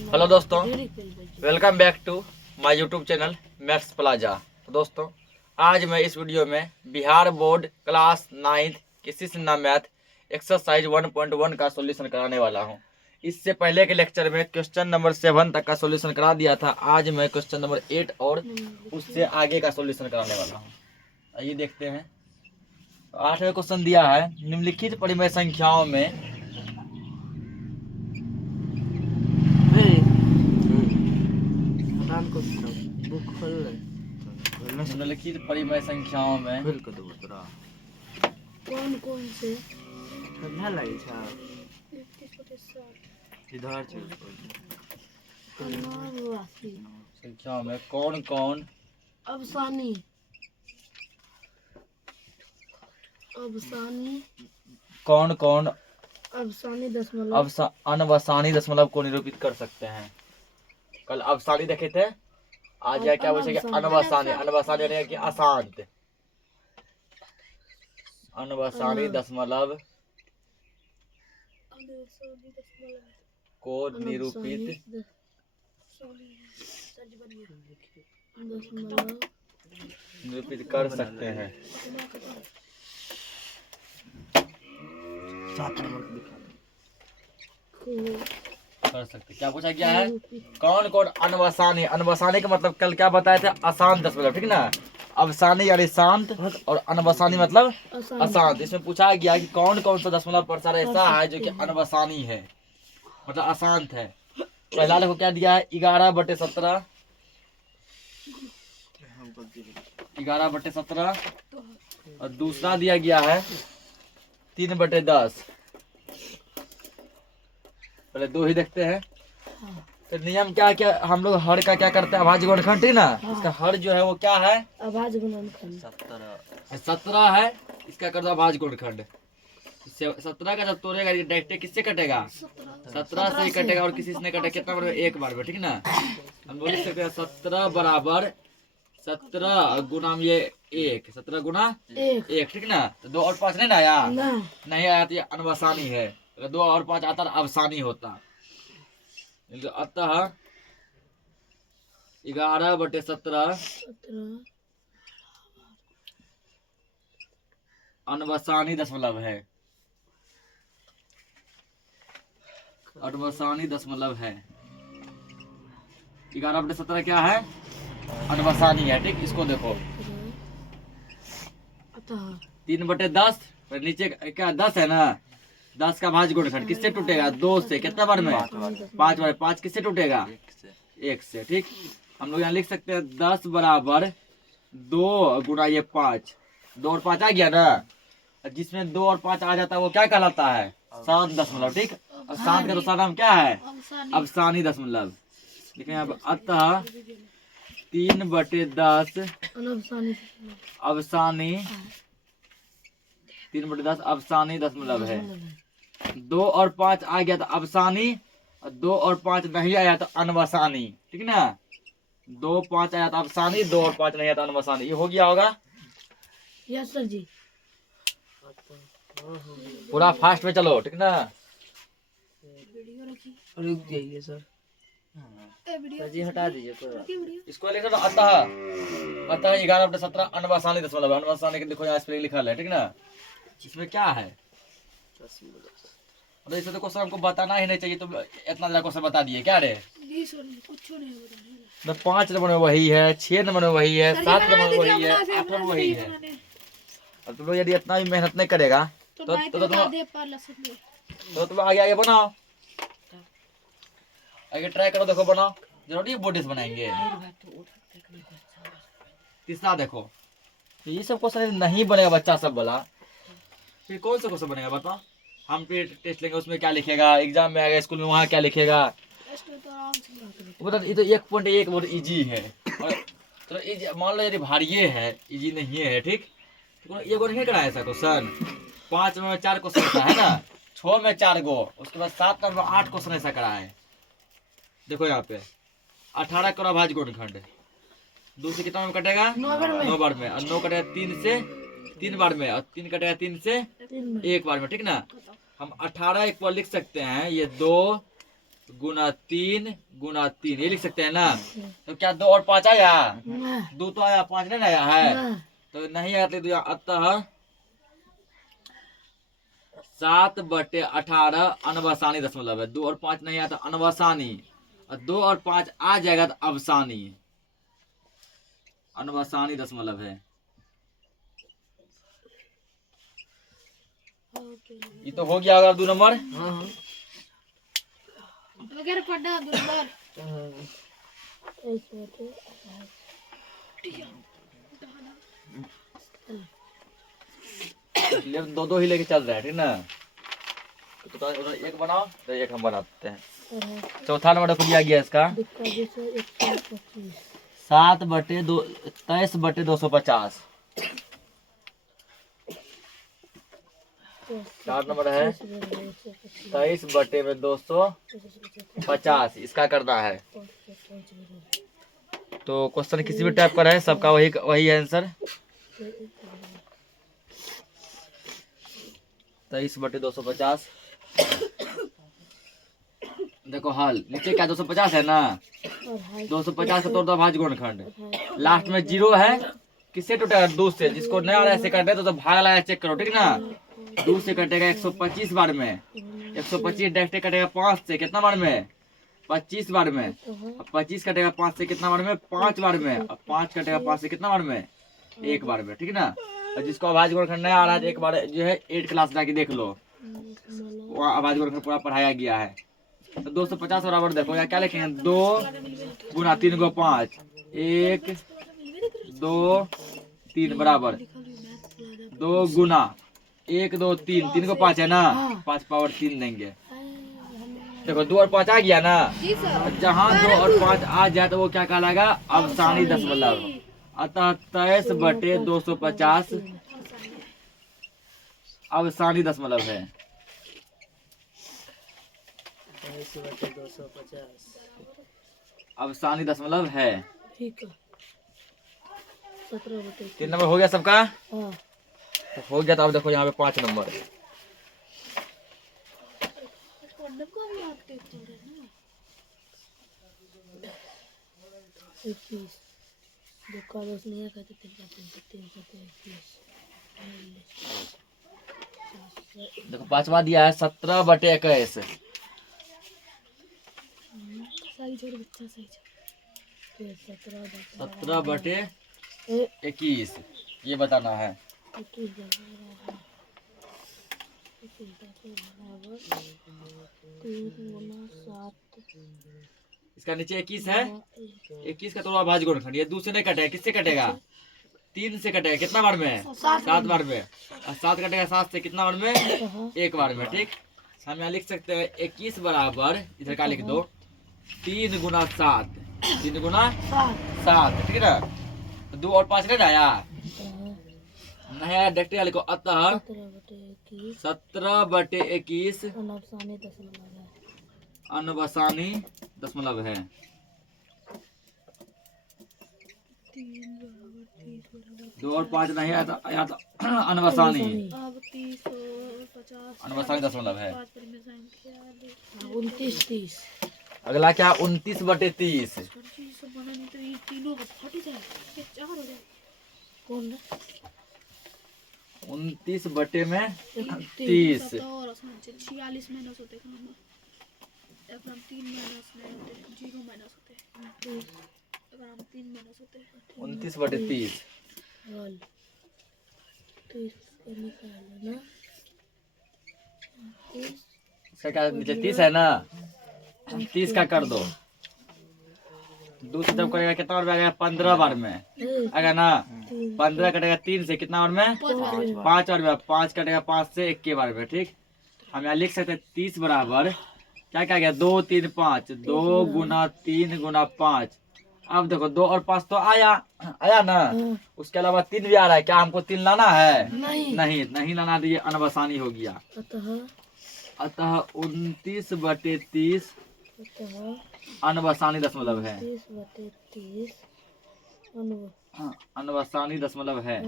Hello दोस्तों, welcome back to my YouTube channel maths plaza. तो दोस्तों, आज मैं इस वीडियो में बिहार बोर्ड क्लास 9 किसी से ना मैथ एक्सरसाइज 1.1 का सॉल्यूशन कराने वाला हूं। इससे पहले के लेक्चर में क्वेश्चन नंबर 7 तक का सॉल्यूशन करा दिया था। आज मैं क्वेश्चन नंबर 8 और उससे आगे का सॉल्यूशन कराने वाला हूँ। आइए देखते हैं। 8वें क्वेश्चन दिया है, निम्नलिखित परिमेय संख्याओं में निम्नलिखित परिमेय संख्याओं में कौन कौन से अनारवासी संख्याओं में कौन कौन अवसानी अवसानी कौन कौन अवसानी दशमलव अनवसानी दशमलव को निरूपित कर सकते हैं। कल अवसानी देखे थे, आज यह क्या पूछेगा? अनवसानी। अनवसानी यानी कि अशांत। अनवसानी दशमलव को निरूपित कर सकते हैं। कर सकते क्या पूछा गया है? कौन कौन अनवसानी। अनवसानी का मतलब कल क्या बताए थे? अशांत दशमलव, ठीक ना। अवसानी यानी शांत और अनवसानी मतलब अशांत। इसमें पूछा गया कि कौन कौन सा दशमलव प्रसार ऐसा है जो कि अनवसानी है, मतलब अशांत है। पहला देखो क्या दिया है, 11/17। 11/17 और दूसरा दिया गया है 3/10। पहले दो ही देखते हैं। तो नियम क्या क्या हम लोग हर का क्या करते हैं? अभाज्य गुणनखंड, ठीक ना। इसका हर जो है वो क्या है? अभाज्य गुणनखंड 17 है। इसका कर दो अभाज्य गुणनखंड। 17 का जब तोड़ेगा डायरेक्ट किससे कटेगा? 17 से ही कटेगा। और किसी से नहीं कटेगा। कितना बार में? एक बार में, ठीक ना। हम बोल सकते हैं 17 बराबर 17 गुना ये 1। 17 गुना 1, ठीक ना। तो 2 और 5 नहीं ना आया? नहीं आया तो ये अनवसानी है। अगर 2 और 5 आता तो अवसानी होता। अतः 11/17 अनवसानी दशमलव है। अनवसानी दशमलव है। 11/17 क्या है? अनवसानी है, ठीक। इसको देखो 3/10 नीचे क्या 10 है ना। 10 का भाज्य गुणनखंड किससे टूटेगा? 2 से। कितना बार में? 5 बार। 5 किससे टूटेगा? 1 से, ठीक। हम लोग यहाँ लिख सकते हैं 10 बराबर 2 गुना ये 5। 2 और 5 आ गया ना। जिसमें 2 और 5 आ जाता है वो क्या कहलाता है? शांत दशमलव, ठीक। और शांत का दूसरा नाम क्या है? अवसानी दशमलव। देखें अब, अतः 3/10 अवसानी 3/10 अवसानी दशमलव है। 2 और 5 आ गया तो अवसानी, और 2 और 5 नहीं आया तो अनवसानी, ठीक ना। 2 5 आया तो अवसानी, 2 और 5 नहीं आया तो अनवसानी। ये हो गया होगा? यस सर जी। पूरा फास्ट में चलो, ठीक ना। रुक जाइए सर जी, हटा दीजिए इसको लिखो ना, अतः 11/17 अनवसानी दशमलव। अनवसानी के देखो यहाँ स्पेलिंग लिखा है, ठीक ना। इसमें क्या है? मतलब इसे तो क्वेश्चन हमको बताना ही नहीं चाहिए, तो इतना ज्यादा क्वेश्चन बता दिए क्या रे? कुछ नहीं बता। 5 नंबर में वही है, 6 नंबर में वही है, 7 नंबर में वही है, 8 नंबर में वही है। अब तुम लोग यदि इतना भी मेहनत नहीं करेगा तो तुम आगे आगे बनाओ, आगे ट्राई करो। देखो बनाओ, जरूरी बोर्ड से बनाएंगे। तीसरा देखो, तो ये सब क्वेश्चन नहीं बनेगा बच्चा सब बोला, फिर कौन सा क्वेश्चन बनेगा बताओ? हम पे टेस्ट लेंगे, उसमें क्या लिखेगा? एग्जाम में आएगा, स्कूल में वहाँ क्या लिखेगा? ये तो 1.1 बहुत इजी है। और तो मान लो यदि भारी है, इजी नहीं है, ठीक। तो ये नहीं कराया ऐसा क्वेश्चन। 5 में 4 क्वेश्चन ऐसा है ना, 6 में 4 गो, उसके बाद 7 में 8 क्वेश्चन ऐसा करा है। देखो यहाँ पे 18 करो भाज्य गुणनखंड। 2 से कितना में कटेगा? 9 बार में। और 9 कटेगा 3 से 3 बार में, और 3 कटेगा 3 से 1 बार में, ठीक ना। हम 18 एक बार लिख सकते हैं, ये 2 गुना 3 ये लिख सकते हैं ना। तो क्या 2 और 5 आया? 2 तो आया, 5 नहीं आया है। तो नहीं आते तो अतः 7/18 अनवसानी दशमलव है। 2 और 5 नहीं आया तो अनवसानी, और 2 और 5 आ जाएगा तो अवसानी। अनवसानी दशमलव है। ये तो हो गया होगा 2 नंबर। वगैरह पढ़ना 2 नंबर। दो ही लेके चल रहे हैं, ठीक ना। तो उधर एक बनाओ तो एक हम बनाते हैं। चौथा नंबर खुलिया गया इसका 7/23/250। 4 नंबर है 23/250। इसका करना है। तो क्वेश्चन किसी भी टाइप का है, सबका वही है आंसर। 23/250। देखो हल नीचे क्या 250 है ना। 250 का तोड़ दो भाज्य गुणनखंड। लास्ट में 0 है, किससे टूटेगा? 2 से। जिसको नहीं आ रहा है ऐसे करते तो भाग लगा चेक करो, ठीक ना। 2 से कटेगा 125 बार में। 125 डायरेक्ट कटेगा 5 से, कितना बार में? 25 बार में। 25 कटेगा 5 से कितना बार में? 5 बार में। और 5 कटेगा 5 से कितना बार में? 1 बार में, ठीक ना। और जिसको अभाज्य गुणनखंड नहीं आ रहा है एक बार जो है 8 क्लास जाके देख लो, वहाँ अभाज्य गुणनखंड पूरा पढ़ाया गया है। तो 250 बराबर देखो या क्या लिखेंगे? 2 गुना 3 को 5, 1 2 3 बराबर 2 गुना 1 2 3, 3 को 5 है ना, 5 पावर 3 देंगे। देखो 2 और 5 आ गया ना। जहाँ 2 और 5 आ जाए तो वो क्या कहलाएगा? अवसानी दशमलव। अतः 23/250 अवसानी दशमलव है। 23/250 अवसानी दशमलव है। ठीक है। 3 नंबर हो गया सबका। हाँ। तो हो गया। तो अब देखो यहाँ पे 5 नंबर। देखो 5वां दिया है 17/21। 17/21 ये बताना है। इसका नीचे 21 है। 21 का थोड़ा भाज्य गुणनखंड। ये 2 से नहीं कटेगा, किससे कटेगा? 3 से कटेगा। कितना बार में? 7 बार में। और 7 कटेगा 7 से कितना बार में? 1 बार में, ठीक। हम यहाँ लिख सकते हैं 21 बराबर, इधर का लिख दो 3 गुना 7। 3 गुना 7, ठीक है ना। 2 और 5 नहीं आया, नहीं आया, डायरेक्ट लिखो। अतः 17/21 अनवसानी दशमलव है। 2 और 5 नहीं आया तो अनवसानी दशमलव है। 29-30 अगला क्या? 29/30। कौन 29/30 46 माइनस होते हैं। 3 माइनस में होते हैं 0 माइनस होते हैं। 3 माइनस होते हैं 29/30। इसका क्या नीचे 30 है ना, 30 का कर दो। 2 से जब करेगा कितना बार में आएगा? 15 बार में आएगा ना। 15 कटेगा 3 से कितना बार में? 5 बार में। 5 कटेगा 5 से 1 के बार में, ठीक। हम यहाँ लिख सकते हैं 30 बराबर क्या क्या गया? 2 3 5, 2 गुना 3 गुना 5। अब देखो 2 और 5 तो आया ना। उसके अलावा 3 भी आ रहा है। क्या हमको 3 लाना है? नहीं लाना, तो ये अनवसानी हो गया। अतः 29/30 अनवसानी दशमलव है। अनवसानी दशमलव है।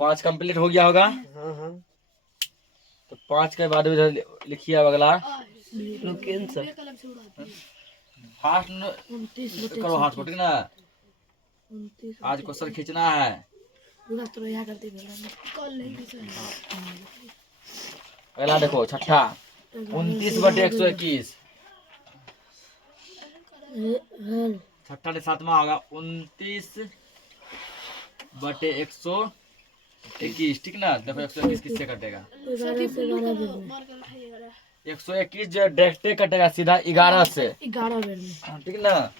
5 कंप्लीट हो गया होगा। 5 के बाद इधर लिखिए अब अगला कलम से उड़ाती है। फास्ट 29 करो हाथ को, ठीक ना। 29 आज क्वेश्चन खींचना है। पूरा तो यहाँ करते कल नहीं खींचा। अगला देखो छठा 29/121। छठा ने 7वां होगा 29/121, ठीक ना। देखो 121 किससे कटेगा? 121 जो डायरेक्ट कटेगा सीधा 11 से, 11 बेर में, ठीक ना।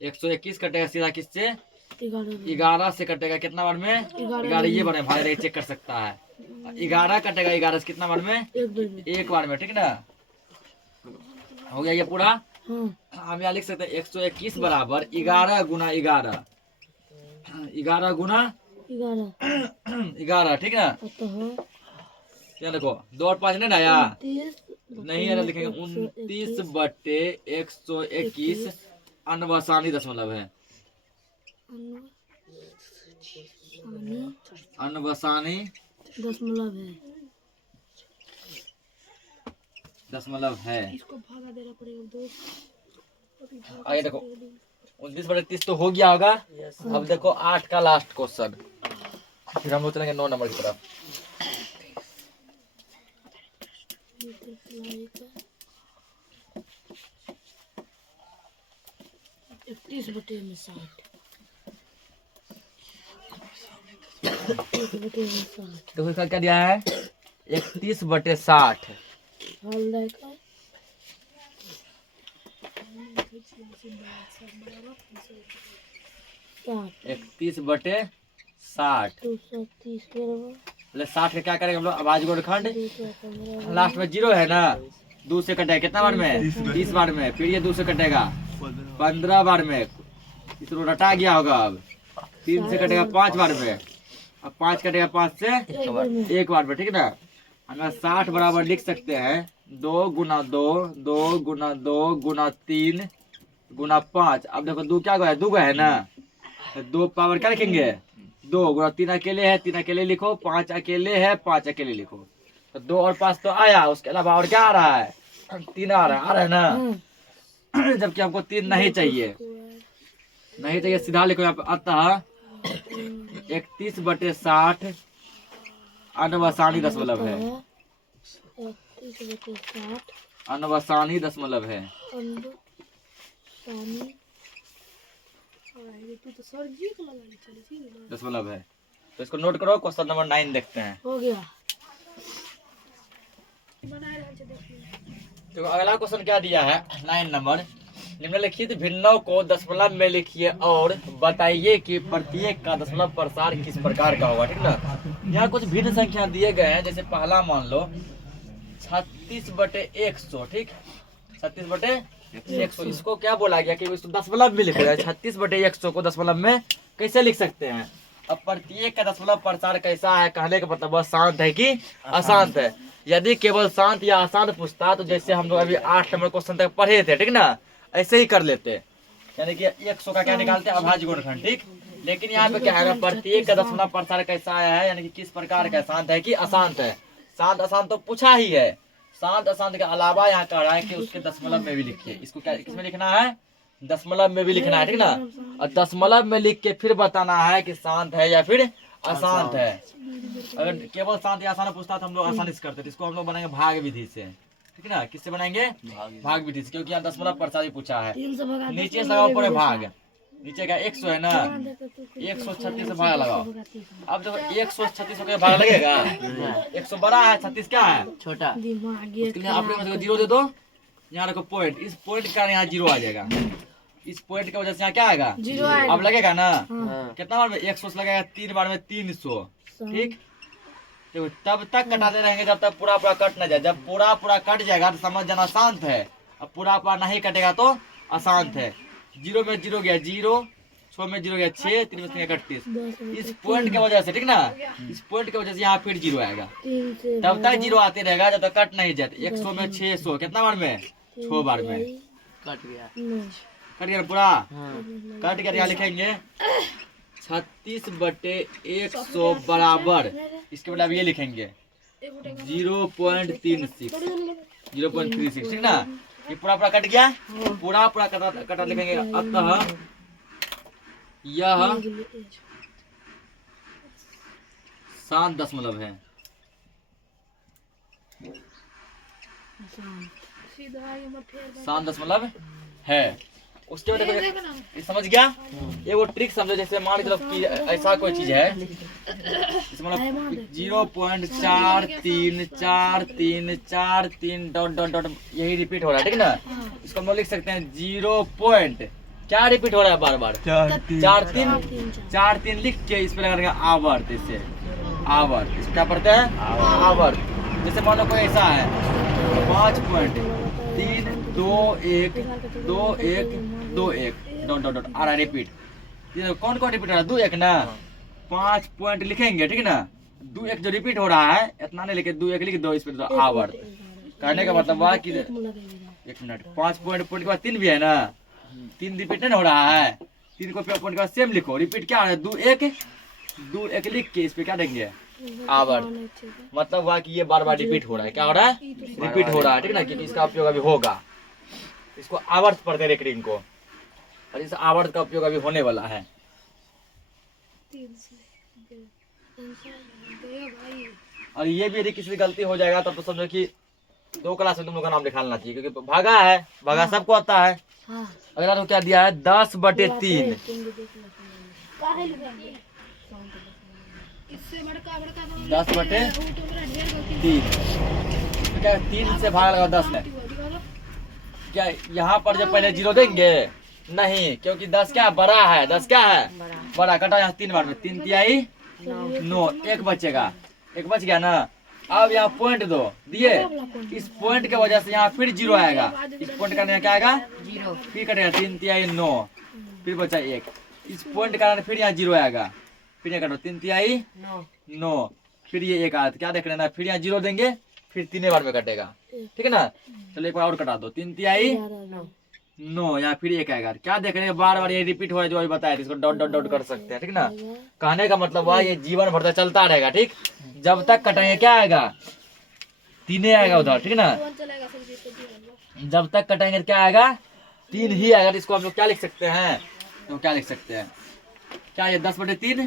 121 कटेगा सीधा किससे? 11 से कटेगा। कितना बार में? 11 ये बार में भाई चेक कर सकता है। 11 कटेगा 11 से कितना बार में? एक बार में, ठीक ना। हो गया ये पूरा। हम यहाँ लिख सकते हैं 121 बराबर 11 गुना 11, 11 गुना 11, ठीक ना। क्या देखो 2 और 5 नहीं आया, नहीं है, लिखेंगे 29/121 अनवसानी दशमलव है। अनवसानी दशमलव है। इसको भागा देना पड़ेगा 2। आगे देखो 29/30 तो हो गया होगा। अब देखो 8 का लास्ट क्वेश्चन, फिर हम लोग चलेंगे 9 नंबर की तरफ। 31/60। देखो इसका क्या दिया है? 31/60। 31/60 मतलब 60 का क्या करेंगे हम लोग? आवाज गोलखंड, लास्ट में 0 है ना, 2 से कटेगा कितना बार में? 30 बार में। फिर ये 2 से कटेगा 15 बार में, इसको रटा गया होगा। अब 3 से कटेगा 5 बार में, अब 5 कटेगा 5 से 1 बार में, ठीक ना। हम 60 बराबर लिख सकते हैं 2 गुना 2, 2 गुना 2 गुना 3 गुना 5। अब देखो 2 क्या है? 2 है ना, 2 पावर क्या लिखेंगे? 2 गुना 3 अकेले है, 3 अकेले लिखो, 5 अकेले है, 5 अकेले लिखो। तो 2 और 5 तो आया, उसके अलावा और क्या आ रहा है? 3 आ रहा है ना। जबकि हमको 3 नहीं चाहिए, नहीं चाहिए, सीधा लिखो यहाँ पे। अतः 31/60 अनवसानी दशमलव है। अनवसानी दशमलव है, दशमलव है। तो इसको नोट करो। क्वेश्चन नंबर 9 देखते हैं। हो गया। तो अगला क्वेश्चन क्या दिया है? 9 नंबर। निम्नलिखित भिन्नों को दशमलव में लिखिए और बताइए कि प्रत्येक का दशमलव प्रसार किस प्रकार का होगा, ठीक ना। यहाँ कुछ भिन्न संख्या दिए गए हैं। जैसे पहला मान लो 36/100, ठीक, 36/100। इसको क्या बोला गया कि इसको दशमलव में लिख रहे हैं। 36/100 को दशमलव में कैसे लिख सकते हैं? अब प्रत्येक का दशमलव प्रसार कैसा है कहने का मतलब वह शांत है कि अशांत है। यदि केवल शांत या अशांत पूछता तो जैसे हम लोग अभी 8 नंबर क्वेश्चन तक पढ़े थे, ठीक ना, ऐसे ही कर लेते। यानी कि 100 का क्या निकालते हैं? अभाज्य गुणनखंड, ठीक। लेकिन यहाँ पे क्या है? प्रत्येक का दशमलव प्रसार कैसा आया है, यानी कि किस प्रकार का, शांत है कि अशांत है। शांत अशांत तो पूछा ही है। शांत अशांत के अलावा यहाँ कह रहा है कि उसके दशमलव में भी लिखिए। इसको क्या किसमें लिखना है? दशमलव में भी लिखना है, ठीक ना। और दशमलव में लिख के फिर बताना है कि शांत है या फिर अशांत है। अगर केवल शांत या अशांत पूछता तो हम लोग आसानी से करते थे। इसको हम लोग बनाएंगे भाग विधि से, ठीक ना। किससे बनाएंगे? भाग विधि से, क्योंकि यहाँ दशमलव प्रसार ही पूछा है। नीचे से लगाओ पूरे भाग, नीचे का 100 है ना, 136 से भाग लगाओ। अब देखो 136 का भाग लगेगा। 100 बड़ा है, 36 क्या है? छोटा। उसके लिए आपने 0 दे दो, यहाँ देखो पॉइंट, इस पॉइंट का यहाँ 0 आ जाएगा। इस पॉइंट की वजह से यहाँ क्या आएगा? 0 आएगा। अब लगेगा ना। कितना बार में? 100 से लगेगा 3 बार में 300, ठीक। तो तब तक कटाते रहेंगे जब तक पूरा पूरा कट ना जाए। जब पूरा पूरा कट जाएगा तो समझ जाना शांत है। अब पूरा पूरा नहीं कटेगा तो अशांत है। 0 में 0 गया 0, 6 में 0 गया 6, 3 में 31। इस पॉइंट की वजह से, ठीक ना, इस पॉइंट की वजह से यहाँ फिर 0 आएगा। तब तक 0 आते रहेगा जब तक कट नहीं जाते। 100 में 600 कितना बार में? 6 बार में कट गया। कट गया पूरा, कट गया। यहाँ लिखेंगे 36/100 बराबर, इसके बाद आप ये लिखेंगे 0.36, 0.36, ठीक ना। ये पूरा पूरा कट गया, पूरा पूरा कटा लिखेंगे। अतः यह 7 दशमलव है। सीधा ये मत फेर 7 दशमलव है। उसके बाद देखो, ये समझ गया। ये वो ट्रिक समझो, जैसे मान के चलो कि ऐसा कोई चीज है, मतलब 0.434343 डॉट डॉट डॉट यही रिपीट हो रहा है, ठीक ना। इसको हम लोग लिख सकते हैं 0 पॉइंट, क्या रिपीट हो रहा है बार बार, 4 3 लिख के इस पर लगा आवर्त। इससे आवर्त, इसको क्या पढ़ते हैं, आवर्त। जैसे मान लो कोई ऐसा है 5.3212121 डॉट डॉट डॉट आ रहा है रिपीट। कौन कौन रिपीट हो रहा है, 2 1 ना। 5 पॉइंट लिखेंगे, ठीक ना। 2 1 जो रिपीट हो रहा है, इतना नहीं लिखे, 2 1 लिख दो, इस पर आवर्त। कहने का मतलब हुआ कि 1 मिनट, 5 पॉइंट के बाद 3 भी है ना, 3 रिपीट नहीं हो रहा है। 3 को पॉइंट के बाद सेम लिखो, रिपीट क्या है, 2 1 लिख के इस पे क्या देंगे, आवर्त। मतलब हुआ कि ये बार बार रिपीट हो रहा है, क्या हो रहा है, रिपीट हो रहा है, ठीक ना। क्योंकि इसका उपयोग अभी होगा, इसको आवर्त पढ़ते हैं रिकरिंग को, और इस आवर्त का उपयोग अभी होने वाला है। 300 गया भाई। और ये भी यदि किसी से गलती हो जाएगा तब तो समझो कि 2 क्लास में तुम लोग का नाम निकालना चाहिए, क्योंकि भागा है, भागा सबको आता है। अगला तो क्या दिया है, 10/3, इससे बड़का बड़का तो 10/3, क्या 3 से भागा लगा 10 में, क्या यहाँ पर जब पहले 0 देंगे नहीं, क्योंकि 10 क्या बड़ा है, 10 क्या है बड़ा। कटा यहाँ 3 बार में, 3 तिहाई 9, 1 बचेगा, 1 बच गया ना। अब यहाँ पॉइंट दो दिए, इस पॉइंट के वजह से यहाँ फिर 0 आएगा। इस पॉइंट का क्या आएगा, 0, फिर कटेगा 3 तिहाई 9, फिर बचा 1। इस पॉइंट का फिर यहाँ 0 आएगा, फिर यहाँ कटो 3 तिहाई 9, फिर ये 1 आया, क्या देख रहे ना, फिर यहाँ 0 देंगे, फिर 3 बार में कटेगा, ठीक है ना। चलो एक बार और कटा दो, 3 तिहाई 9, यहाँ फिर 1 आएगा। क्या देख रहे हैं, बार बार ये रिपीट हो रहा है, जो अभी बताया, इसको डॉट डॉट डॉट कर सकते हैं, ठीक ना। कहने का मतलब हुआ ये जीवन भर तक चलता रहेगा, ठीक। जब तक कटाएंगे क्या आएगा, 3 आएगा उधर, ठीक ना। जब तक कटाएंगे क्या आएगा, 3 ही आएगा। इसको हम लोग क्या लिख सकते हैं, तो क्या लिख सकते हैं, क्या ये 10/3,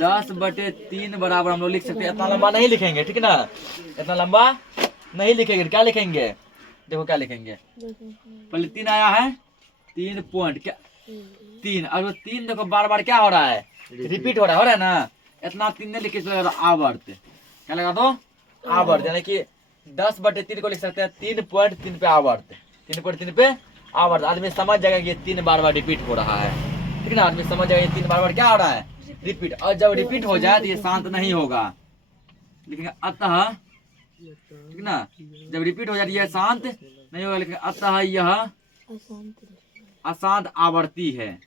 10/3 बराबर हम लोग लिख सकते हैं। इतना लंबा नहीं लिखेंगे, ठीक ना, इतना लंबा नहीं लिखेंगे। क्या लिखेंगे, देखो क्या लिखेंगे, पहले 3 आया है, 3 पॉइंट क्या 3, और 3 देखो बार बार क्या हो रहा है, रिपीट हो रहा है ना। इतना 3 नहीं लिखे, आवर्त, क्या लगा दो, आवर्त। यानी कि 10/3 को लिख सकते हैं 3.3 पे आवर्त, 3.3 पे आवर्त। आदमी समझ जाएगा कि ये 3 बार बार रिपीट हो रहा है, ठीक ना। आदमी समझ जाएगा ये 3 बार बार क्या हो रहा है, रिपीट। और जब रिपीट हो जाए तो ये शांत नहीं होगा, लिखेंगे अतः, ठीक ना। जब रिपीट हो जाती है शांत नहीं होगा, लिखेंगे अतः यह अशांत आवर्ती है।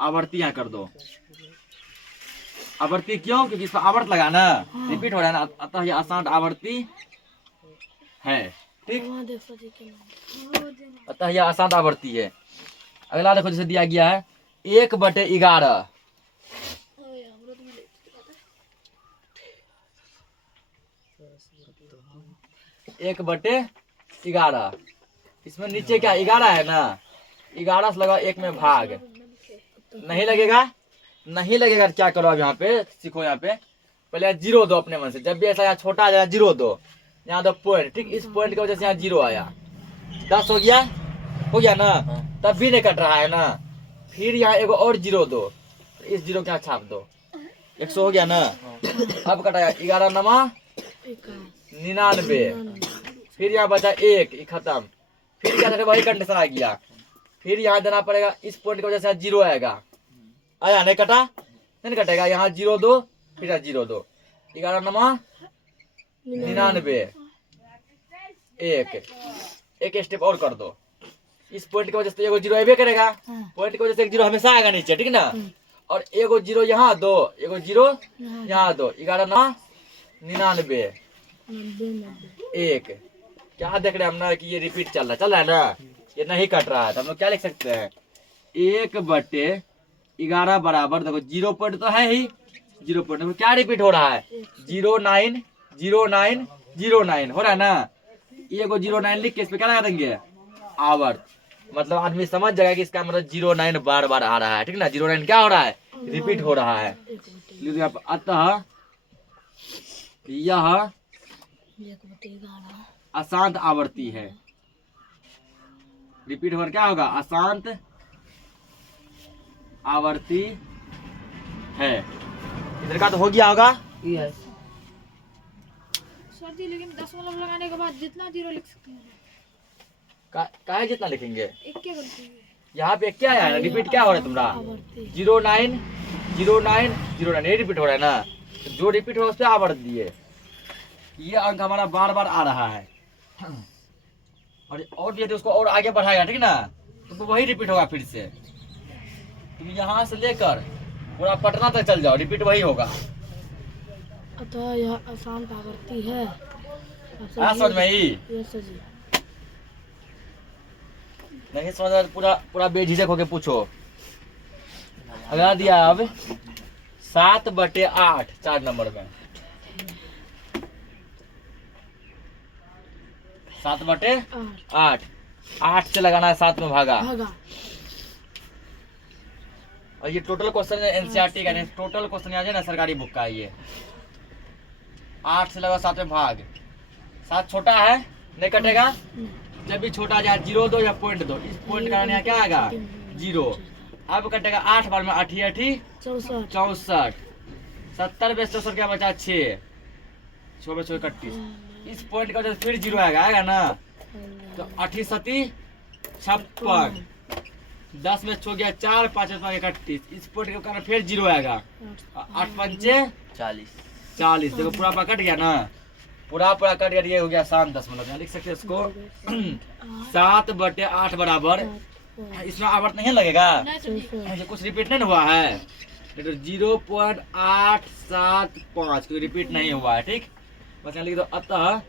आवर्ती यहाँ कर दो, आवर्ती क्यों, क्योंकि इसमें आवर्त लगा ना, रिपीट हो रहा है ना, अतः यह अशांत आवर्ती है, ठीक। अतः यह अशांत आवर्ती है। अगला देखो जैसे दिया गया है 1/11, 1/11। इसमें नीचे क्या 11 है ना, 11 से लगा 1 में भाग, नहीं लगेगा, नहीं लगेगा। क्या करो अब यहाँ पे सीखो, यहाँ पे पहले 0 दो अपने मन से। जब भी ऐसा यहाँ छोटा आ जाए 0 दो, यहाँ दो पॉइंट, ठीक। इस पॉइंट की वजह से यहाँ 0 आया, 10 हो गया ना, तब भी नहीं कट रहा है ना। फिर यहाँ एगो और 0 दो, इस 0 के यहाँ छाप दो, 100 हो गया ना। अब कटाया 11 नमा 99, फिर यहाँ बचा 1, खत्म। फिर क्या था, वही कंडीशन आ गया, फिर यहाँ देना पड़ेगा। इस पॉइंट की वजह से 0 आएगा, आया नहीं कटा, नहीं कटेगा। यहाँ 0 दो, फिर यहाँ 0 दो, 11 नमा 99, एक स्टेप और कर दो। इस पॉइंट की वजह से एगो 0 आबे करेगा, पॉइंट की वजह से 1 0 हमेशा आएगा नीचे, ठीक ना। और एगो 0 यहाँ दो, एगो 0 यहाँ दो, 11 नमा 99, 1। क्या देख रहे हैं हम ना कि ये रिपीट चल रहा है ना, ये नहीं कट रहा है। तो हम लोग क्या लिख सकते हैं, 1/11 11 बराबर, देखो 0 पॉइंट तो है ही, 0 पॉइंट में क्या रिपीट हो रहा है, 09 09 09 हो रहा है ना। ये को 09 लिख के इस पे क्या लगा देंगे, आवर्त। मतलब आदमी समझ जाएगा कि इसका मतलब 09 बार बार आ रहा है, ठीक ना। 09 क्या हो रहा है, रिपीट हो रहा है। अतः यह अशांत आवर्ती है। रिपीट होकर क्या होगा, अशांत आवर्ती है। इधर का तो हो गया होगा। सर जी लेकिन दशमलव लगाने के बाद जितना जीरो लिख सकते हैं काहे जितना लिखेंगे, एक क्या गलती है। यहाँ पे क्या आया है, रिपीट क्या हो रहा है तुम्हारा, 09 09 09, ये रिपीट हो रहा है ना। तो जो रिपीट हो रहा है उस पर आवर्त दिए। ये अंक हमारा बार बार आ रहा है, और यदि उसको और आगे बढ़ाएगा, ठीक ना, तो वही रिपीट होगा फिर से। तुम यहाँ से लेकर पूरा पटना तक चल जाओ, रिपीट वही होगा। अतः यह अशांत आवर्ती है। समझ में ही नहीं समझ में, पूरा पूरा बेझिझक होके पूछो। अगला दिया अब 7/8 4 नंबर में, 7/8 8 से लगाना है 7 में भागा। और ये टोटल क्वेश्चन एनसीईआरटी का, टोटल क्वेश्चन आ जाए ना सरकारी बुक का, ये 8 से लगा 7 में भाग। 7 छोटा है, नहीं कटेगा। जब भी छोटा जाए 0 दो या पॉइंट दो, इस पॉइंट का यहाँ क्या आएगा 0। अब कटेगा 8 बार में 8 64, 70 में 64 क्या बचा 6 6 में 6 31। इस पॉइंट का वजह से फिर 0 आएगा ना, तो 8 7 56, 10 में 6 गया 4 5 31। इस पॉइंट के कारण फिर 0 आएगा, 8 5 40। देखो पूरा कट गया ना, पूरा कट गया। ये हो गया शांत दशमलव। यहाँ लिख सकते हैं इसको 7/8 बराबर, इसमें आवर्त नहीं लगेगा, कुछ रिपीट नहीं हुआ है, तो 0.875 कोई रिपीट नहीं हुआ है, ठीक। बस यहाँ लिख दो अतः,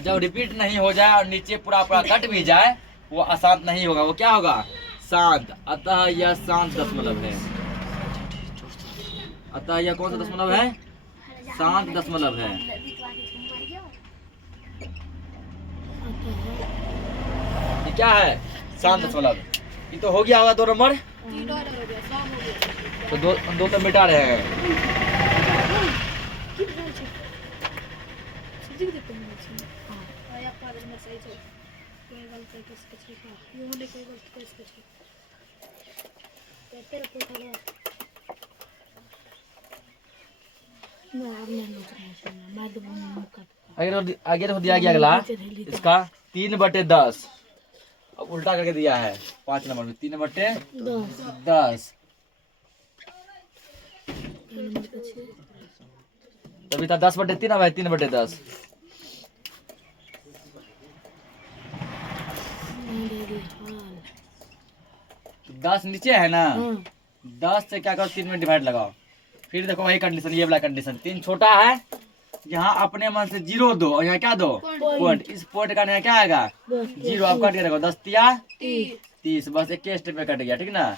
जब रिपीट नहीं हो जाए और नीचे पूरा कट भी जाए, वो अशांत नहीं होगा, वो क्या होगा, शांत। अतः यह शांत दशमलव है। अतः यह कौन सा दशमलव है, शांत दशमलव है। ये क्या है, शांत दशमलव। ये तो हो गया होगा 2 नंबर, तो दो तो मिटा रहे हैं। आगे तो दिया गया अगला इसका 3/10। अब उल्टा करके दिया है 5 नंबर में, 3/10। तभी था 10/3 अब है 3/10। 10 नीचे है ना, 10 से क्या करो 3 में डिवाइड लगाओ। फिर देखो वही कंडीशन, ये वाला कंडीशन, 3 छोटा है, यहाँ अपने मन से 0 दो और यहाँ क्या दो पॉइंट। इस पॉइंट का यहाँ क्या आएगा 0। अब कट के देखो 10 तिया 30, बस एक स्टेप में कट गया, ठीक ना।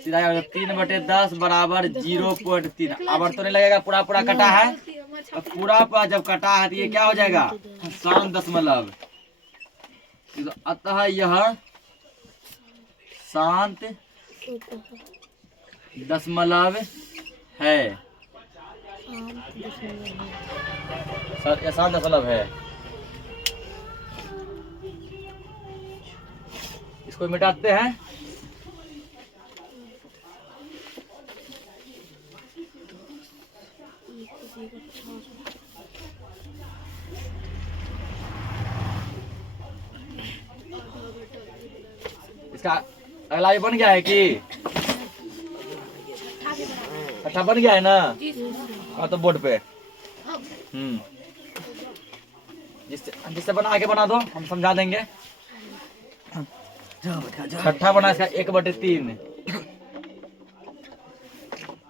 सीधा 3/10 बराबर 0.3। आवर्त तो नहीं लगेगा, पूरा कटा है। तो पूरा जब कटा है तो ये क्या हो जाएगा, शांत दशमलव। अतः यह शांत दशमलव है। सर शांत दशमलव है। इसको मिटाते हैं। इसका अगला भी बन गया है कि अच्छा बन गया है ना। हाँ तो बोर्ड पे जिससे बना आगे बना दो, हम समझा देंगे। छठा बना इसका 1/3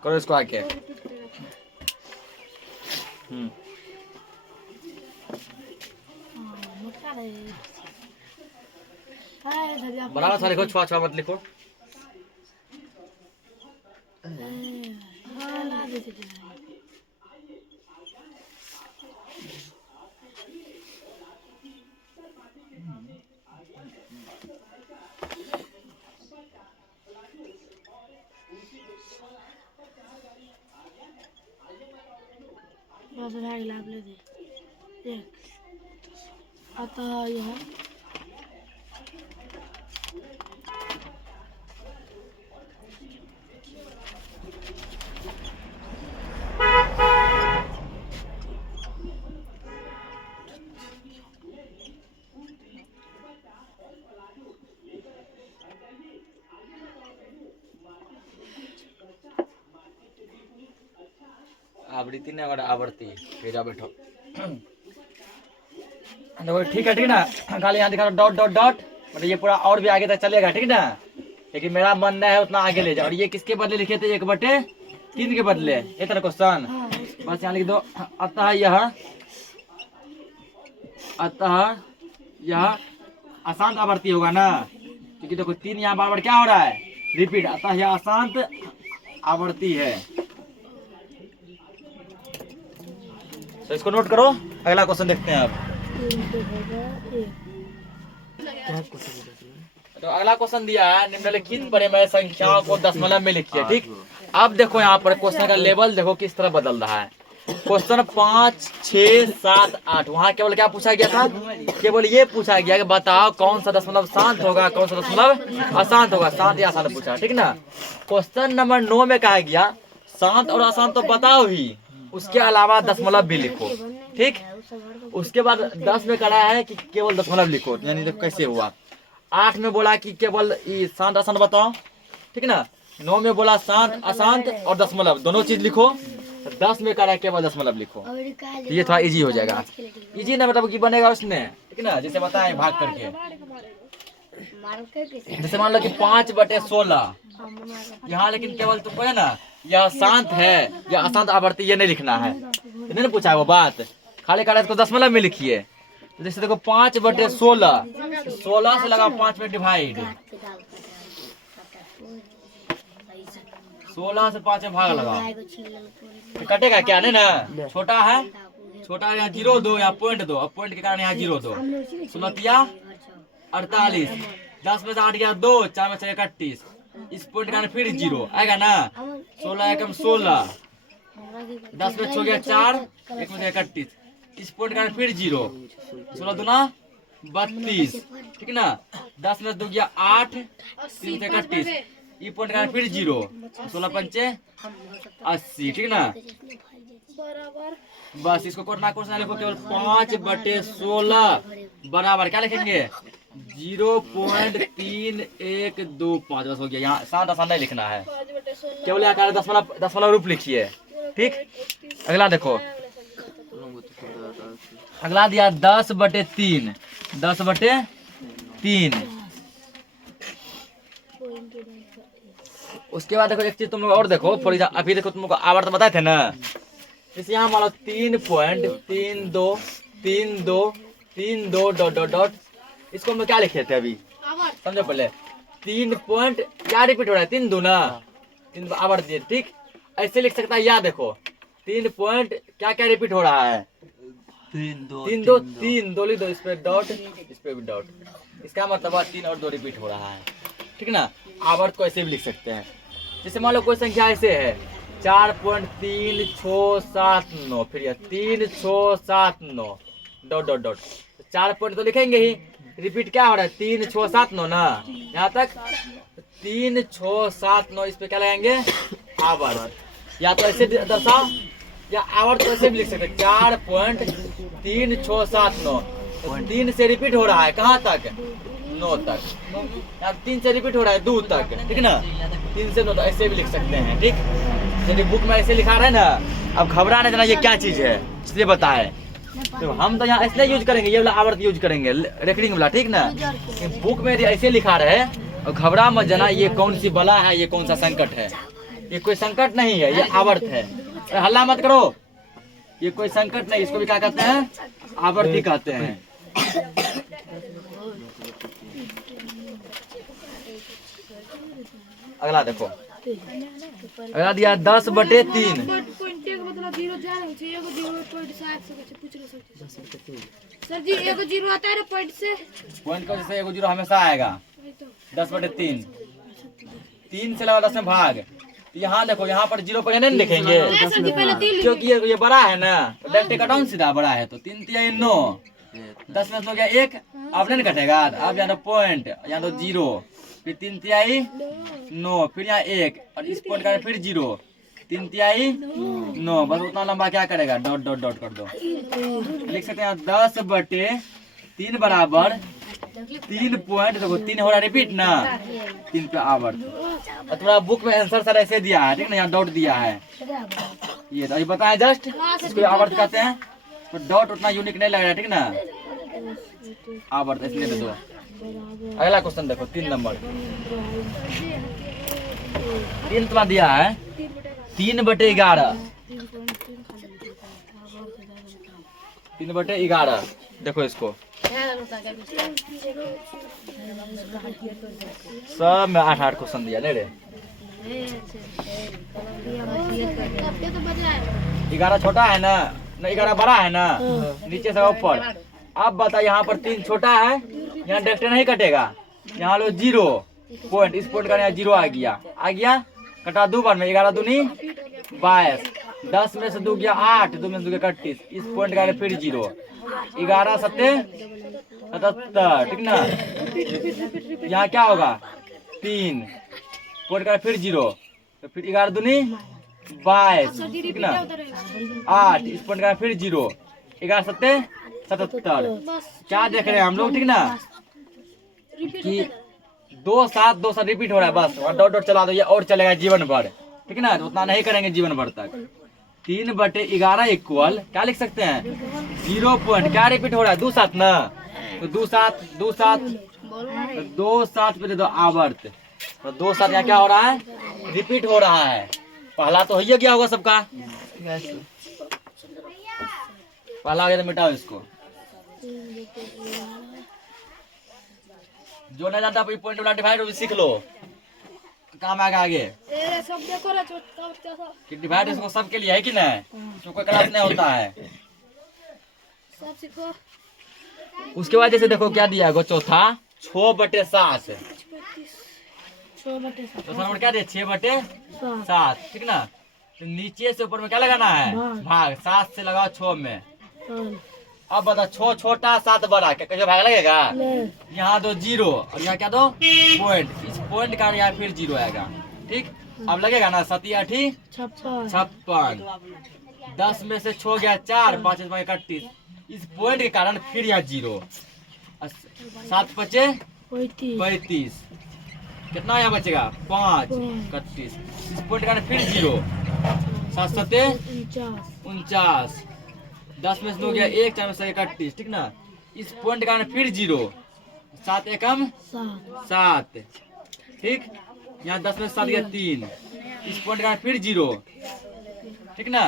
करो इसको आगे। बराबर सा लिखो, छुआ छुआ मत लिखो। बस भाई लाभ ले दे देख आता यह आवृत्ति ने अगर आवर्ती फिर जा बैठो देखो ठीक है ना। खाली यहाँ दिखा डॉट डॉट डॉट, मतलब ये पूरा और भी आगे तक चलेगा, ठीक ना। लेकिन मेरा मानना है उतना आगे ले जाओ। और ये किसके बदले लिखे थे? 1/3 के बदले। ये तरह क्वेश्चन बस यहाँ लिख दो। अतः यह अशांत आवर्ती होगा ना, क्योंकि देखो 3 यहाँ बार बार क्या हो रहा है? रिपीट। अतः यह अशांत आवर्ती है। तो इसको नोट करो। अगला क्वेश्चन देखते हैं अब। तो अगला क्वेश्चन दिया है निम्नलिखित परिमेय संख्याओं को दशमलव में लिखिए, ठीक। अब देखो यहाँ पर क्वेश्चन का लेवल देखो किस तरह बदल रहा है। क्वेश्चन 5, 6, 7, 8 वहाँ केवल क्या पूछा गया था? केवल ये पूछा गया कि बताओ कौन सा दशमलव शांत होगा, कौन सा दशमलव अशांत होगा। शांत या अशांत पूछा, ठीक ना। क्वेश्चन नंबर 9 में कहा गया शांत और अशांत तो बताओ ही, उसके अलावा दशमलव भी लिखो, ठीक। उसके बाद 10 में कहा है कि केवल दशमलव लिखो, यानी देखो कैसे हुआ। 8 में बोला कि केवल शांत अशांत बताओ, ठीक ना। 9 में बोला शांत अशांत और दशमलव दोनों चीज लिखो। 10 में कहा है केवल दशमलव लिखो। तो ये थोड़ा इजी हो जाएगा। इजी ना मतलब कि बनेगा उसमें, ठीक ना। जैसे बताएं भाग करके, जैसे मान लो कि 5/16 यहाँ, लेकिन केवल तुमको है ना यह शांत है या अशांत आवर्ती ये नहीं लिखना है। तो नहीं पूछा है वो बात, खाली कहा इसको दशमलव में लिखिए। तो जैसे देखो 5/16, 16 से लगा 5 में डिवाइड, 16 से 5 में भाग लगा, तो कटेगा क्या? नहीं ना, छोटा है, छोटा है यहाँ 0.2 या 0.2, अब पॉइंट के कारण यहाँ 0.2। 16 48, 10 में से 8 गया 2, 4 में 6 31, इस पॉइंट का फिर 0 आएगा ना। 16 एकम 16, 10 में 6 गया 4, 1 में 31, इस पॉइंट का फिर 0, 16 दूना 32, ठीक ना। 10 में 2 गया 8, 3 में 31, ये पॉइंट का फिर 0, 16 पंचे 80, ठीक ना। बस इसको करना क्वेश्चन लिखो केवल 5/16 बराबर क्या लिखेंगे? 0.3125। बस हो गया। यहाँ शांत अशांत नहीं लिखना है, केवल यहाँ दशमलव रूप लिखिए, ठीक। अगला देखो, अगला दिया 10/3, 10/3। उसके बाद देखो एक चीज तुम लोग और देखो, फॉर एग्जाम्पल अभी देखो तुमको आवर्त बताए थे ना। जैसे यहाँ मान लो 3.3232 डॉट डॉट डॉट, इसको हम क्या लिखे थे अभी समझो पहले। 3 पॉइंट क्या रिपीट हो रहा है? 3 दूना 3 आवर्त दिए, ठीक। ऐसे लिख सकता है, याद देखो 3 पॉइंट क्या क्या रिपीट हो रहा है? 3 2 3 2 इस पे डॉट, इस पे भी डॉट, इसका मतलब 3 और 2 रिपीट हो रहा है, ठीक ना। आवर्त को ऐसे भी लिख सकते हैं। जैसे मान लो कोई संख्या ऐसे है 4.3679, फिर यह 3679 डॉट डॉट डॉट, 4 पॉइंट तो लिखेंगे ही। रिपीट क्या हो रहा है? 3679 ना, यहाँ तक 3679, इस पे क्या लगाएंगे? आवर्त। या तो ऐसे दर्शाओ या आवर्त तो ऐसे भी लिख सकते हैं 4.3679, 3 से रिपीट हो रहा है कहाँ तक? 9 तक। यहाँ 3 से रिपीट हो रहा है 2 तक, ठीक ना। 3 से 9 तक ऐसे भी लिख सकते हैं, ठीक। यदि बुक में ऐसे लिखा रहा है ना, अब घबरा नहीं देना ये क्या चीज है, इसलिए बताए। तो हम तो यहाँ ऐसे यूज करेंगे, ये वाला आवर्त यूज करेंगे रेकरिंग वाला, ठीक ना। बुक में यदि ऐसे लिखा रहे और घबरा मत जाना ये कौन सी बला है, ये कौन सा संकट है। ये कोई संकट नहीं है, ये आवर्त है। हल्ला मत करो, ये कोई संकट नहीं, इसको भी क्या कहते हैं? आवर्ती कहते हैं। अगला देखो अगला दिया 10/3। पॉइंट के मतलब 0 जा रहल छै, एगो 0 पॉइंट से आ सके छै, पूछ रहे सर जी। एगो 0 आता है ना पॉइंट से, पॉइंट का जैसे एगो 0 हमेशा आएगा। 10/3 3 से लगा 10 में भाग। यहाँ देखो, यहाँ पर 0 पर नहीं लिखेंगे सर जी पहले 3 क्योंकि ये बड़ा है ना, डायरेक्ट कटाऊं सीधा, बड़ा है तो 3 3 9 10 में हो गया 1। अब नहीं कटेगा, अब यहाँ तो पॉइंट, यहाँ तो 0, फिर 3 तिहाई 9, फिर यहाँ 1 और इस पॉइंट का फिर 0, 3 तिहाई 9। बस उतना लंबा क्या करेगा, डॉट डॉट डॉट कर दो। लिख सकते हैं 10/3 बराबर 3 पॉइंट, देखो 3 हो रहा रिपीट ना, 3 पे आवर्त। और तुम्हारा बुक में आंसर सर ऐसे दिया है, ठीक ना, यहाँ डॉट दिया है। ये तो अभी बताया जस्ट, इसको आवर्त कहते हैं। तो डॉट उतना यूनिक नहीं लग रहा है, ठीक ना, आवर्त इसलिए दे दो। अगला क्वेश्चन देखो 3 नंबर। 3 तुम्हारा दिया है 3/11। 3/11 देखो इसको सब में 8 क्वेश्चन दिया नहीं रे। 11 छोटा है ना, 11 बड़ा है ना, नीचे से ऊपर। अब बता, यहाँ पर 3 छोटा है, यहाँ डायरेक्ट नहीं कटेगा, यहाँ लो 0 पॉइंट, इस पॉइंट का यहाँ 0 आ गया, कटा 2 बार में, 11 दूनी 22, 10 में से 2 गया 8, 2 में से 2 गया 31, इस पॉइंट का फिर 0, 11 7 77, ठीक ना। यहाँ क्या होगा 3 पॉइंट का फिर 0, तो फिर 11 दूनी 22, ठीक ना, 8 इस पॉइंट का फिर 0, 11 7 77। क्या देख रहे हैं हम लोग, ठीक ना, कि 2 7 2 7 रिपीट हो रहा है बस, और डॉट डॉट चला दो, ये और चलेगा जीवन भर, ठीक ना, तो उतना नहीं करेंगे जीवन भर तक। 3/11 इक्वल क्या लिख सकते हैं, 0 पॉइंट क्या रिपीट हो रहा है, 2 7 ना, तो 2 7 2 7 2 7 पे दे दो आवर्त, तो 2 7 यहाँ क्या हो रहा है, रिपीट हो रहा है। पहला तो हो गया होगा सबका, पहला हो गया तो मिटाओ इसको। जो नहीं जानता पॉइंट वाला डिवाइड सीख लो, काम आएगा आगे। सब देखो रे छोटा कि डिवाइड इसको सबके लिए है कि नहीं, इसको कोई क्लास नहीं होता है। सब सीखो। उसके बाद जैसे देखो क्या दिया है चौथा, 6/7। चौथा नंबर क्या दिया, 6/7, ठीक ना। तो नीचे से ऊपर में क्या लगाना है, भाग। 7 से लगाओ 6 में। अब बता, 6 छोटा 7 बड़ा, क्या कैसे भाग लगेगा, यहाँ दो 0 और यहाँ क्या दो पॉइंट, इस पॉइंट का यहाँ फिर 0 आएगा, ठीक। अब लगेगा ना 7 8 56, 10 में से 6 गया 4, 5 31, इस पॉइंट के कारण फिर यहाँ 0, 7 5 35, कितना यहाँ बचेगा 5 31, इस पॉइंट के कारण फिर 0, 7 7 49, 10 में से 2 गया 1, 4 में से 31, ठीक ना, इस पॉइंट के कारण फिर 0, 7 एकम 7, ठीक। यहाँ 10 में से 7 गया 3, इस पॉइंट के कारण फिर 0, ठीक ना।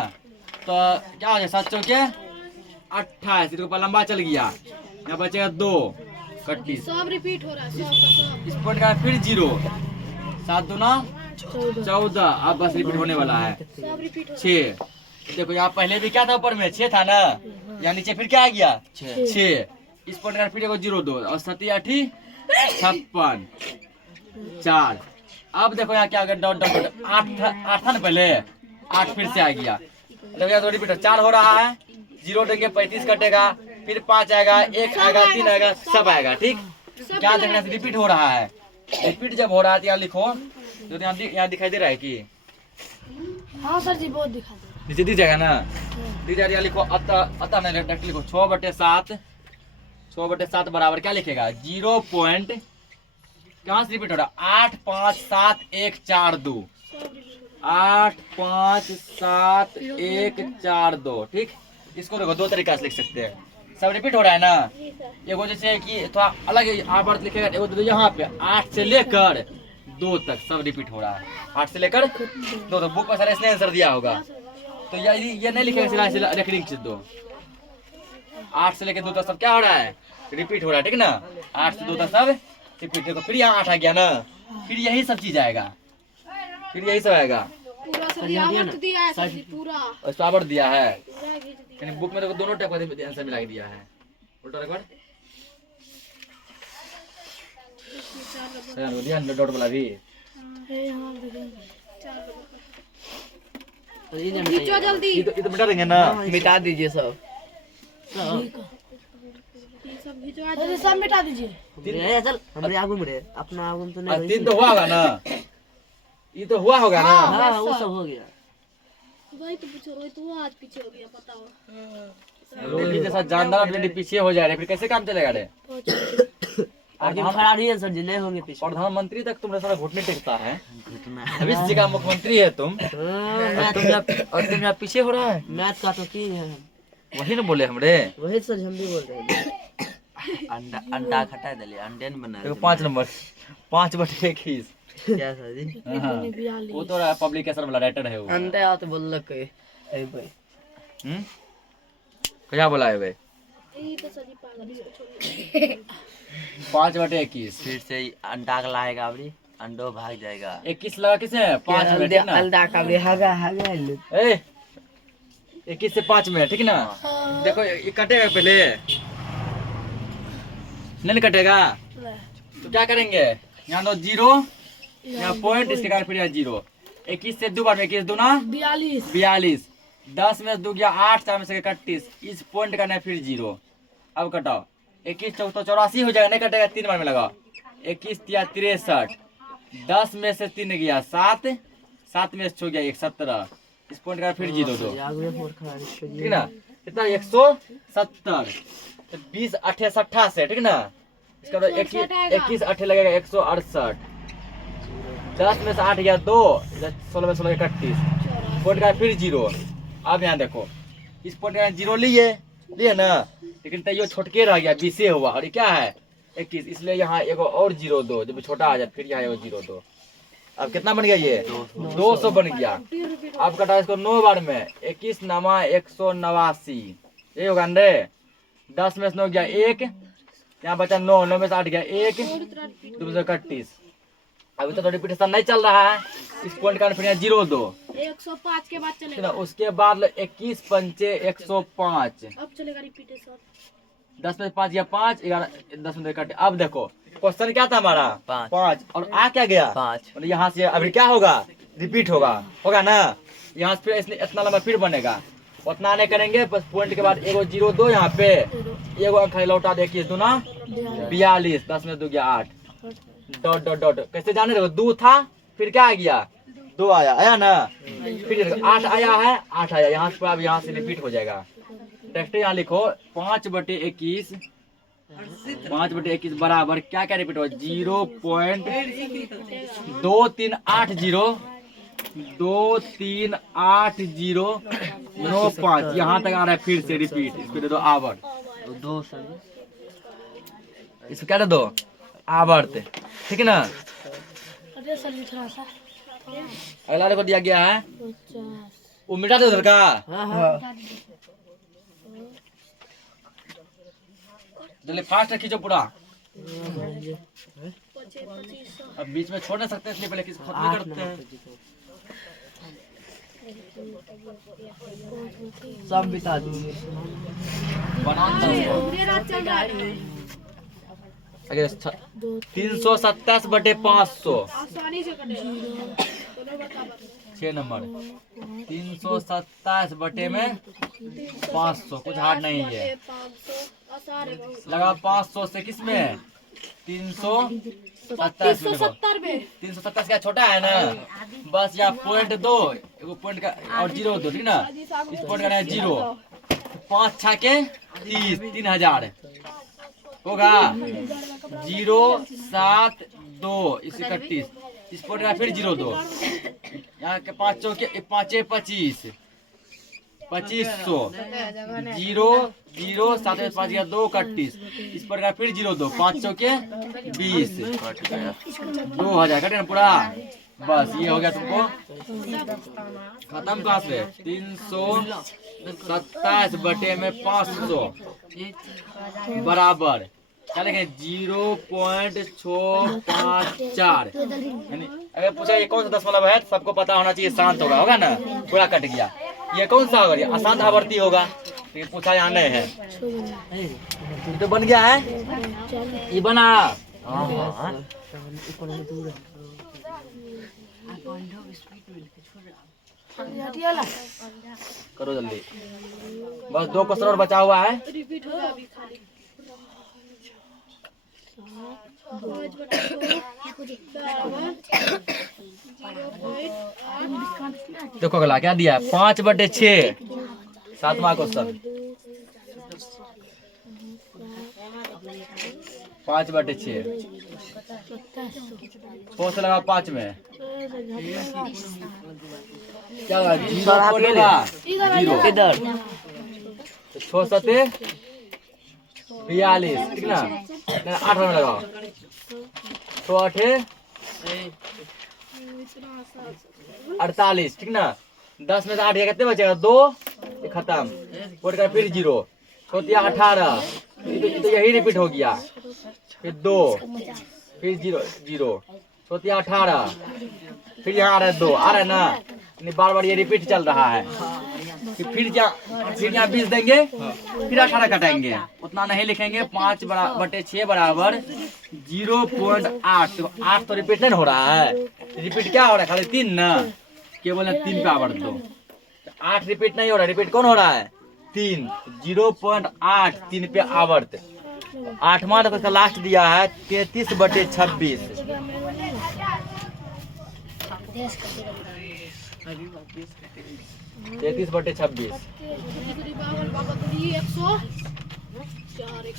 तो क्या हो जाएगा 7 चौके 28, इसके ऊपर लंबा चल गया, यहाँ बचेगा 2 31, सब रिपीट हो रहा है, सब इस पॉइंट का फिर 0, 7 दूना 14, अब बस रिपीट होने वाला है। सब रिपीट हो 6, देखो यहाँ पहले भी क्या था, ऊपर में 6 था ना, यहाँ नीचे फिर क्या आ गया 6, इस पॉइंट का फिर 0 2 और 7 8 56 4। अब देखो यहाँ क्या आ गया, डॉट डॉट डॉट 8 था ना पहले, 8 फिर से आ गया, देखो यहाँ तो रिपीट 4 हो रहा है, 0 देंगे 35 कटेगा, फिर 5 आएगा, 1 आएगा, 3 आएगा, सब आएगा, ठीक। क्या देखना है, रिपीट हो रहा है। रिपीट जब हो रहा है तो यहाँ लिखो, जो यहाँ दिखाई दे रहा है कि, हाँ सर जी बहुत दिखा दे, नीचे दी जाएगा ना, दी जाएगा, लिखो अतः नहीं डायरेक्ट लिखो 6/7 बराबर क्या लिखेगा 0 पॉइंट, कहाँ से रिपीट हो रहा है 8 5 7 1 4 2, 8 5 7 1 4 2, ठीक। इसको देखो 2 तरीका से लिख सकते हैं, सब रिपीट हो रहा है ना। एगो जैसे कि थोड़ा अलग आवर्त लिखेगा, एगो तो यहाँ पे 8 से लेकर 2 तक सब रिपीट हो रहा है, 8 से लेकर 2 तक। बुक में सारा इसने आंसर दिया होगा, तो ये नहीं लिखेगा सिर्फ रेकरिंग चीज 2, 8 से लेकर 2 तक सब क्या हो रहा है, रिपीट हो रहा है, ठीक ना। 8 से 2 तक सब रिपीट, देखो फिर यहाँ 8 आ गया ना, फिर यही सब चीज आएगा, फिर यही सब आएगा। पूरा सर ये आवत दिया है सर जी पूरा और स्वावर दिया है, पूरा खींच दिया। यानी बुक में तो दोनों टाइप का आंसर मिला के दिया है। उल्टा रिकॉर्ड इसमें 4 रबर दिया डॉट वाला भी। है यहाँ देखिए 4 रबर तो ये नहीं खींचो जल्दी ये तो मिटा देंगे ना। मिटा दीजिए सब। ये सब खिंचवा दो सब मिटा दीजिए। ये चल हमरे आगू में रे, अपना आगू में तो नहीं। 3 तो हुआ होगा ना, ये तो हुआ होगा ना। हां वो सब हो गया। वही तो पूछो, वही तो वो आज पीछे हो गया पता हो। रोटी जैसा जानदार आदमी पीछे हो जा रहे, फिर कैसे काम चलेगा रे। आगे खड़ा रही है सर जी, नहीं होंगे पीछे। प्रधानमंत्री तक तुम्हारे सारा घुटने टेकता है, घुटना। अब इस जगह मुख्यमंत्री है तुम, और तुम यहाँ पीछे हो रहा है। मैथ का तो की है, वही ना बोले हमरे। वही सर हम भी बोल रहे हैं। अंडा अंडा हटा दे, अंडे न बना देखो 5 नंबर 5/21। क्या सर जी? हाँ, वो तो पब्लिकेशन वाला राइटर है वो। अंडे आ तो बोल लग ए भाई। क्या बोला है भाई? यही तो सर जी पागल इसको छोड़िए। 5/21। फिर से अंडा का लाएगा अबरी, अंडो भाग जाएगा। 21 लगा किसे? 5 में, ठीक ना? अंडा का भी हगा हगा ए 21 से 5 में, ठीक ना? देखो ये कटेगा पहले, नहीं कटेगा तो क्या करेंगे? यहाँ दो 0, यहाँ पॉइंट, इसके कारण फिर यहाँ 0। 21 से 2 बार में 21 दूना 42, 10 में 2 गया 8, 4 में से 31, इस पॉइंट का नहीं फिर 0। अब कटाओ 21 14 84 हो जाएगा, नहीं कटेगा 3 बार में लगाओ। 21 या 63, 10 में से 3 गया 7, 7 में से 6 गया 1 17, इस पॉइंट का फिर 0 दो, ठीक ना? कितना 170, 20 8 28, ठीक ना? इसका तो 21 8 लगेगा 168, 10 में से 8 गया 2, 16 में 16 31, पॉइंट का फिर 0। अब यहाँ देखो इस पॉइंट का 0 लिए ना, लेकिन तैयो छोटके रह गया 20 हुआ, और ये क्या है 21, इसलिए यहाँ एगो और 0 दो, जब छोटा आ जाए फिर यहाँ एगो 0 दो। अब कितना बन गया? ये 200 बन गया। अब कटा इसको 9 बार में, 21 नमा 189, ये होगा रे। 10 में से 9 गया 1, यहाँ बचा 9, 9 में से 8 गया 1, 2 में से 31। अभी तो रिपीटेशन नहीं चल रहा है, इस पॉइंट का फिर 0 दो, 105 के बाद ठीक ना? चलेगा। उसके बाद 21 पंचे 105, अब चलेगा रिपीटेशन। 10 में 5 गया 5, 11 10 में कटे। अब देखो क्वेश्चन क्या था हमारा? 5, और आ क्या गया? 5। और यहाँ से अभी क्या होगा? रिपीट होगा ना? यहाँ से फिर इतना लंबा फिर बनेगा, उतना नहीं करेंगे, बस पॉइंट के बाद एगो 0 दो, यहाँ पे एगो अंक खाली लौटा दे। 21 दूना 42, 10 में 2 गया 8, डॉट डॉट डॉट। कैसे जाने देखो 2 था, फिर क्या आ गया? 2 आया ना, फिर 8 आया है, 8 आया, यहाँ से अब यहाँ से रिपीट हो जाएगा। टेक्स्ट यहाँ लिखो 5/21, 5/21 बराबर क्या क्या रिपीट हो? 0.2380, 238095, यहाँ तक आ रहा है, फिर से रिपीट। इसको दे दो आवर्त, 2 सर इसको क्या दे दो? आवर्त, ठीक है ना? अरे सर जी थोड़ा सा अगला देखो दिया गया है, वो मिटा दो उधर का। हां जल्दी फास्ट खींचो पूरा, 2500। अब बीच में छोड़ नहीं सकते, इसलिए पहले किसी खत्म नहीं करते हैं। सब बिता दीजिए। पूरे रात चल रहा है। 327/500, आसानी से कटेगा। दोनों बराबर। 6 नंबर 327 बटे में 500, कुछ हार्ड नहीं है। 500 आसान है बहुत। लगा 500 से किस में? 370 में। 370 क्या छोटा है ना? बस यहाँ पॉइंट दो, एगो पॉइंट का और 0 दो, ठीक ना? इस पॉइंट का 0, 5 6 के 30, 3000 होगा। 072, इस 31, इस पॉइंट का फिर 0 दो, यहाँ के 5 चौके 5 25, 2500, 0 0 7 में 5 गया 2 31, इस पर का फिर 0 दो, 5 चौके 20, 2000 कटे ना पूरा। बस ये हो गया तुमको खत्म। कहाँ से? 327 बटे में 500 बराबर क्या लिखेंगे 0.654। अगर पूछा ये कौन सा दशमलव है तो सबको पता होना चाहिए शांत होगा ना, पूरा कट गया। ये कौन सा होगा, अशांत आवर्ती होगा, तो ये पूछा यहाँ नहीं है। ये तो बन गया है, ये बना। करो जल्दी, बस 2 क्वेश्चन और बचा हुआ है। रिपीट हो गया अभी खाली। 5/8 देखो अगला क्या दिया है, 5/6, 7वां क्वेश्चन। 5/6, 6 से लगा 5 में क्या होगा, 0 इधर 6 सते 42, ठीक ना, 8 में लगाओ, 6 8 48, ठीक ना। 10 में से 8 कितने बचेगा, 2, ये खत्म, कोड का फिर 0, 18, ये तो यही रिपीट हो गया, फिर 2, फिर 0 0, 18, फिर यहाँ आ रहा है 2, आ रहा है ना, बार बार ये रिपीट चल रहा है। फिर यहाँ 20 देंगे, फिर 18 कटाएंगे, उतना नहीं लिखेंगे। 5/6 बराबर 0.8, तो 8 तो रिपीट नहीं हो रहा है, रिपीट क्या हो रहा है, खाली 3 ना, केवल 3 पे आवर्त दो, 8 रिपीट नहीं हो रहा है, रिपीट कौन हो रहा है, 3, 0.8 3 पे आवर्त। 8वां तक इसका लास्ट दिया है 33/26, 33/26,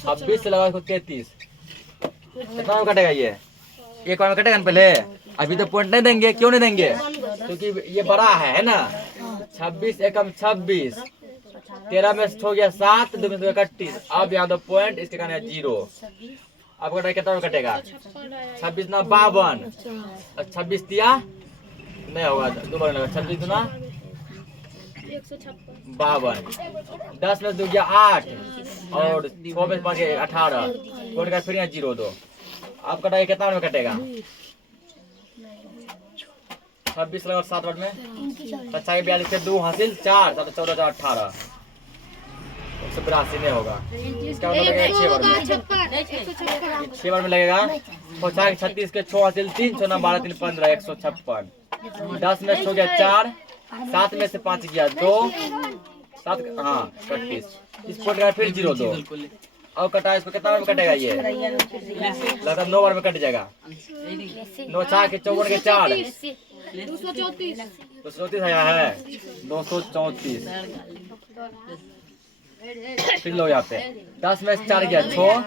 26 से लगा इसको 33, कितना में कटेगा ये, एक बार में कटेगा ना पहले। अभी तो पॉइंट नहीं देंगे, क्यों नहीं देंगे, क्योंकि ये बड़ा है ना। 26 एकम 26, 13 में से हो गया 7, 2 में से 31, अब यहाँ तो पॉइंट, इसके कारण 0। अब कटेगा, कितना में कटेगा, 26 ना 52, 26 दिया नहीं होगा, 2 बार लगा, 26 दूना 52, 10 में से 2 गया 8, और 6 में से 5 गया 18, पॉइंट का फिर यहाँ 0 2। अब कटेगा, कितना में कटेगा, 26 लगा 7 बार में, 42 के 2 हासिल 4, 7 14 4 18, 182 नहीं होगा, इसका मतलब लगेगा 6 बार में, 6 बार में लगेगा। 36 के 6 हासिल 3, 6 12 3 15, 156, 10 में से हो गया 4, 7 में से 5 गया 2, 7 हाँ 31, इस पॉइंट का फिर 0 2। अब कटा, इसको कितना बार में कटेगा, ये लगभग 9 बार में कट जाएगा। 9 4 के 54 के 4, 234 आया है, 234, फिर लो यहाँ पे 10 में से 4 गया 6,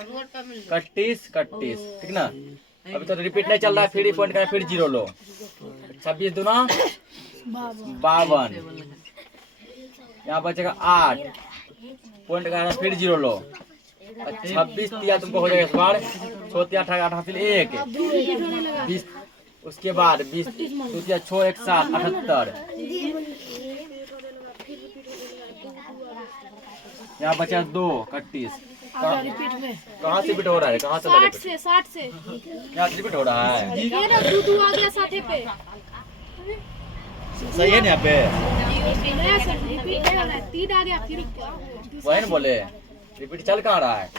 31 31, ठीक ना। अभी तो रिपीट नहीं चल रहा है, फिर पॉइंट का फिर 0 लो, 26 दूना 52, यहाँ बचेगा 8, पॉइंट का फिर 0 लो, 26 दिया तुमको हो जाएगा इस बार, 6 18 हासिल 1, 20, उसके बाद 20 2 6 1 7 78, यहाँ बचा 2 31, कहाँ से रिपीट हो रहा है, कहाँ से 60 से यहाँ रिपीट हो रहा है, ये ना 2 आ गया साथे पे, सही है ना यहाँ पे, नया सर रिपीट नहीं हो रहा है, 3 आ गया फिर वही ना बोले, रिपीट चल कहाँ रहा है,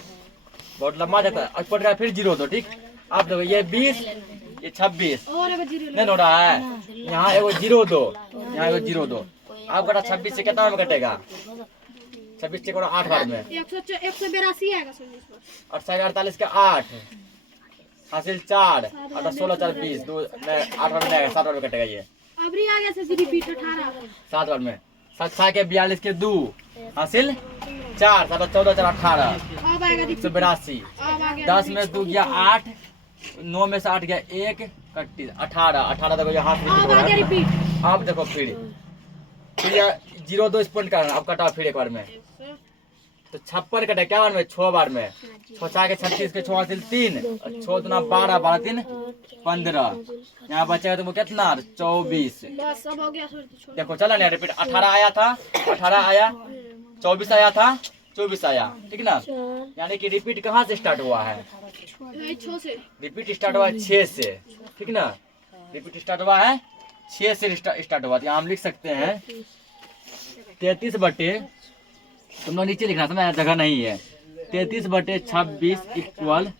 बहुत लंबा जाता है। अब पड़ रहा है फिर 0 2, ठीक। आप देखो ये 20, ये 26 और अगर 0 नहीं हो रहा है, यहाँ एगो 0 2, यहाँ एगो 0 2, आप कटा 26 से कितना में कटेगा, 26 से 8 बार में 182 आएगा सर इस बार, 48 के 8 हासिल 4, 8 16 4 20, 2 8 बार में आएगा, 7 बार में कटेगा ये, अब री आ गया सर रिपीट 18 7 बार में, 7 के 42 के 2 हासिल 4, 7 14 4 18, अब आएगा 182, अब आ गया 10 में से 2 गया 8, 9 में से 8 गया 1 31, 18 देखो यहाँ से अब आ गया रिपीट, अब देखो फिर 0 2 इस पॉइंट का, अब कटा फिर एक बार में, तो 56 कटे क्या बार में, 6 बार में, 6 4 के 36 के 6 हासिल 3, 6 दूना 12 12 3 15, यहाँ बचेगा तुमको कितना 24, बस अब हो गया सर, देखो चला नहीं रिपीट, 18 आया था, 18 आया, 24 आया था, 24 आया, ठीक ना। यानी कि रिपीट कहाँ से स्टार्ट हुआ है? 6 से। रिपीट स्टार्ट हुआ है 6 से, ठीक ना। रिपीट स्टार्ट हुआ है 6 से स्टार्ट हुआ। यहाँ हम लिख सकते हैं 33 बटे, तुम लोग नीचे लिखना था, जगह नहीं है। 33 बटे 26 इक्वल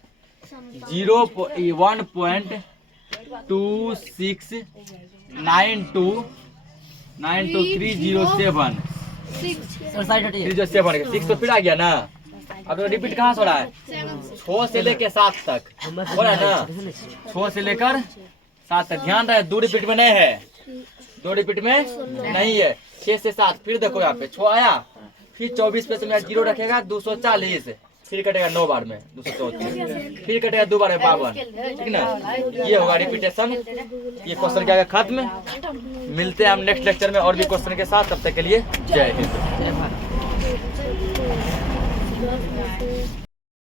1.2692923007 307 6 तो फिर आ गया ना। अब तो रिपीट कहाँ से हो रहा है? 6 से लेकर 7 तक हो रहा है ना। 6 से लेकर 7 तक। ध्यान रहे 2 रिपीट में नहीं है, 2 रिपीट में नहीं है। 6 से 7 फिर देखो यहाँ पे 6 आया, फिर 24 पे से मेरा 0 रखेगा 240, फिर कटेगा 9 बार में 234, फिर कटेगा 2 बार में 52, ठीक ना। ये होगा रिपीटेशन। ये क्वेश्चन क्या खत्म। मिलते हैं हम नेक्स्ट लेक्चर में और भी क्वेश्चन के साथ। तब तक के लिए जय हिंद।